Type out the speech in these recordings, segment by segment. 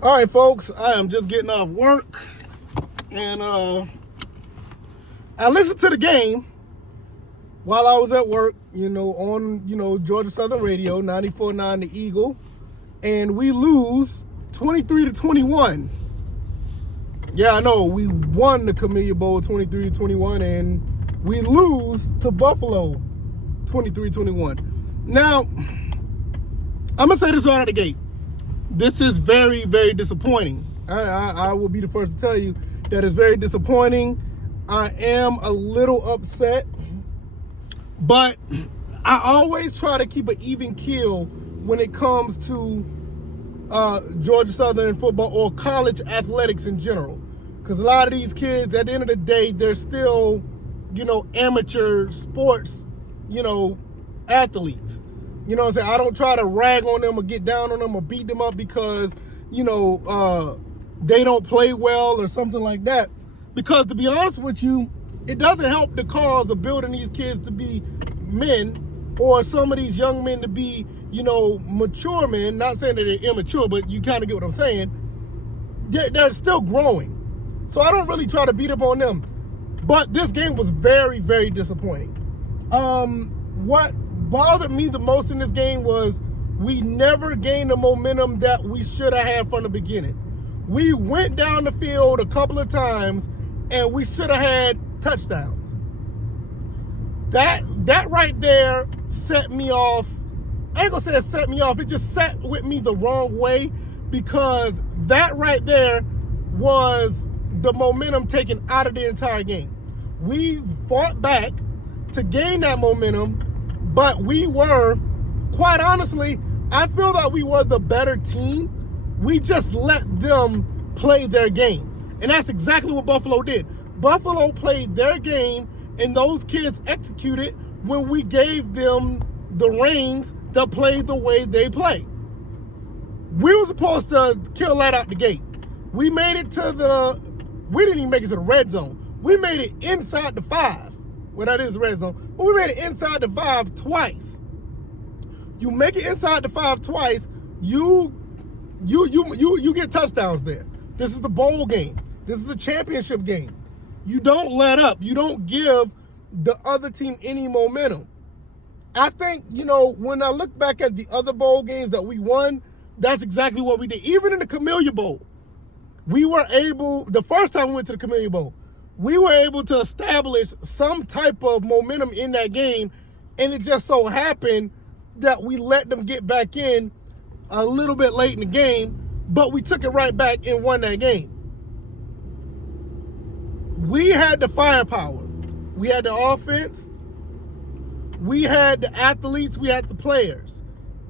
All right, folks, I am just getting off work, and I listened to the game while I was at work, on, Georgia Southern Radio, 94.9 The Eagle, and we lose 23-21. Yeah, I know, we won the Cameilla Bowl 23-21, and we lose to Buffalo 23-21. Now, I'm going to say this right out of the gate. This is very, very disappointing. I will be the first to tell you that it's very disappointing. I am a little upset, but I always try to keep an even keel when it comes to Georgia Southern football or college athletics in general. Because a lot of these kids, at the end of the day, they're still, amateur sports, athletes. You know what I'm saying? I don't try to rag on them or get down on them or beat them up because, they don't play well or something like that. Because to be honest with you, it doesn't help the cause of building these kids to be men or some of these young men to be, mature men. Not saying that they're immature, but you kind of get what I'm saying. They're still growing. So I don't really try to beat up on them. But this game was very, very disappointing. What bothered me the most in this game was we never gained the momentum that we should have had from the beginning. We went down the field a couple of times and we should have had touchdowns. That right there set me off. I ain't gonna say it set me off, it just sat with me the wrong way, because that right there was the momentum taken out of the entire game. We fought back to gain that momentum, but we were, quite honestly, I feel that we were the better team. We just let them play their game. And that's exactly what Buffalo did. Buffalo played their game, and those kids executed when we gave them the reins to play the way they play. We were supposed to kill that out the gate. We made it to we didn't even make it to the red zone. We made it inside the 5. Well, that is the red zone. But we made it inside the 5 twice. You make it inside the 5 twice, you get touchdowns there. This is the bowl game. This is a championship game. You don't let up. You don't give the other team any momentum. I think, when I look back at the other bowl games that we won, that's exactly what we did. Even in the Cameilla Bowl, we were able, the first time we went to the Cameilla Bowl, we were able to establish some type of momentum in that game, and it just so happened that we let them get back in a little bit late in the game, but we took it right back and won that game. We had the firepower. We had the offense. We had the athletes. We had the players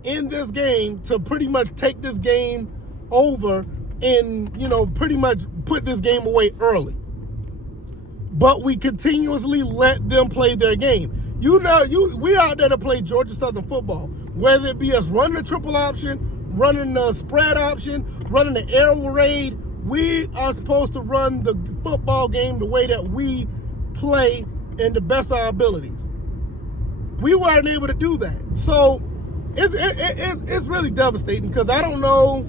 in this game to pretty much take this game over and, pretty much put this game away early. But we continuously let them play their game. We out there to play Georgia Southern football, whether it be us running the triple option, running the spread option, running the air raid. We are supposed to run the football game the way that we play and the best of our abilities. We weren't able to do that. So it's really devastating, because I don't know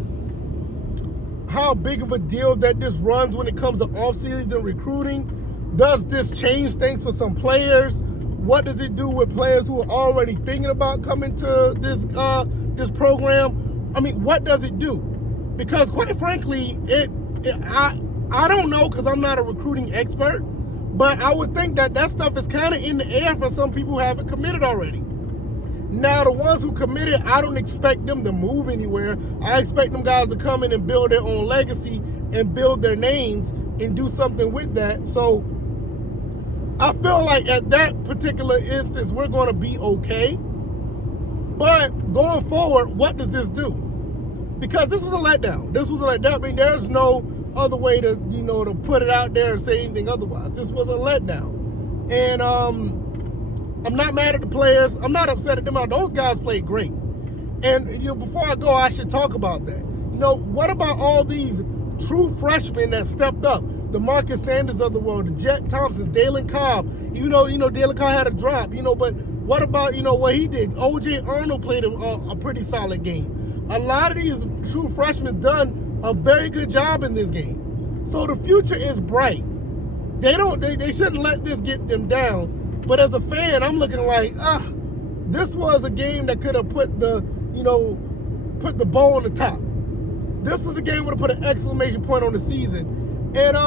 how big of a deal that this runs when it comes to off-season recruiting. Does this change things for some players? What does it do with players who are already thinking about coming to this program? I mean, what does it do? Because quite frankly, I don't know, because I'm not a recruiting expert, but I would think that stuff is kind of in the air for some people who haven't committed already. Now, the ones who committed, I don't expect them to move anywhere. I expect them guys to come in and build their own legacy and build their names and do something with that. So I feel like at that particular instance, we're going to be okay. But going forward, what does this do? Because this was a letdown. I mean, there's no other way to, to put it out there and say anything otherwise. This was a letdown. And I'm not mad at the players. I'm not upset at them. Those guys played great. And, before I go, I should talk about that. What about all these true freshmen that stepped up? The Marcus Sanders of the world, the Jet Thompson, Dalen Cobb. Dalen Cobb had a drop, but what about, what he did? O.J. Arnold played a pretty solid game. A lot of these true freshmen done a very good job in this game. So the future is bright. They shouldn't let this get them down. But as a fan, I'm looking like, this was a game that could have put the bow on the top. This was a game that would have put an exclamation point on the season. And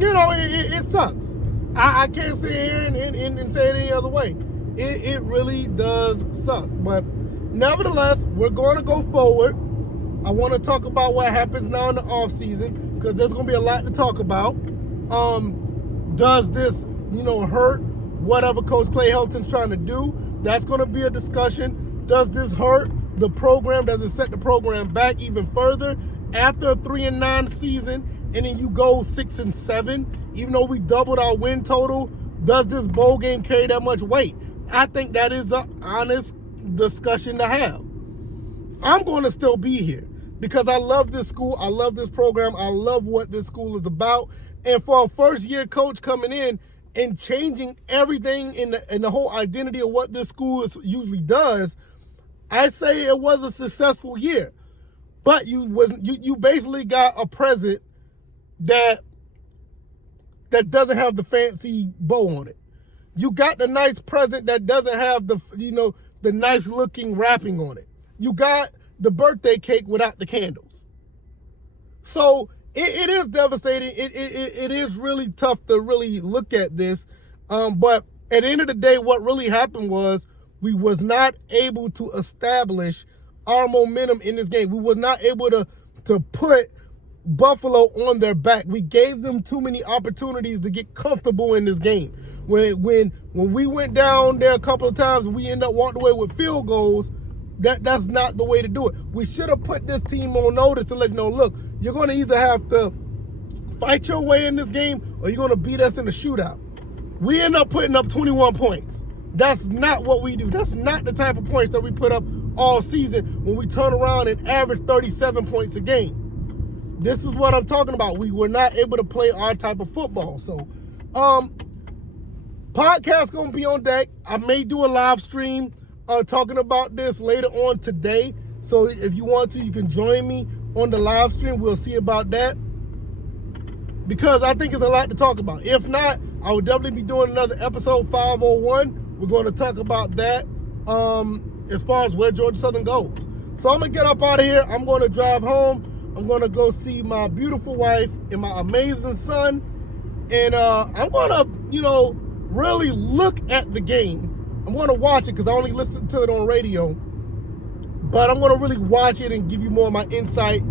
it sucks. I can't sit here and say it any other way. It really does suck. But nevertheless, we're going to go forward. I want to talk about what happens now in the offseason, because there's going to be a lot to talk about. Does this, hurt whatever Coach Clay Helton's trying to do? That's going to be a discussion. Does this hurt the program? Does it set the program back even further after a 3-9 season, and then you go 6-7? Even though we doubled our win total, does this bowl game carry that much weight? I think that is an honest discussion to have. I'm going to still be here because I love this school. I love this program. I love what this school is about. And for a first-year coach coming in and changing everything in the whole identity of what this school usually does, I say it was a successful year. But you basically got a present that doesn't have the fancy bow on it. You got the nice present that doesn't have the nice looking wrapping on it. You got the birthday cake without the candles. So it is devastating. It is really tough to really look at this. But at the end of the day, what really happened was we was not able to establish our momentum in this game. We were not able to put Buffalo on their back. We gave them too many opportunities to get comfortable in this game. When we went down there a couple of times and we ended up walking away with field goals, that's not the way to do it. We should have put this team on notice and let you know, look, you're going to either have to fight your way in this game or you're going to beat us in the shootout. We end up putting up 21 points. That's not what we do. That's not the type of points that we put up all season when we turn around and average 37 points a game. This is what I'm talking about. We were not able to play our type of football. So, podcast going to be on deck. I may do a live stream talking about this later on today. So if you want to, you can join me on the live stream. We'll see about that, because I think it's a lot to talk about. If not, I will definitely be doing another episode 501. We're going to talk about that as far as where Georgia Southern goes. So I'm going to get up out of here. I'm going to drive home. I'm going to go see my beautiful wife and my amazing son. And I'm going to, really look at the game. I'm going to watch it because I only listen to it on radio. But I'm going to really watch it and give you more of my insight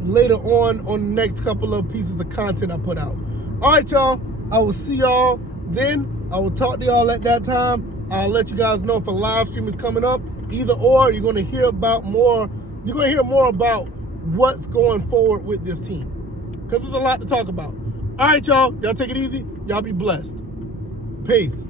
later on the next couple of pieces of content I put out. All right, y'all. I will see y'all then. I will talk to y'all at that time. I'll let you guys know if a live stream is coming up. Either or, you're going to hear more about what's going forward with this team, because there's a lot to talk about. All right, y'all. Y'all take it easy. Y'all be blessed. Peace.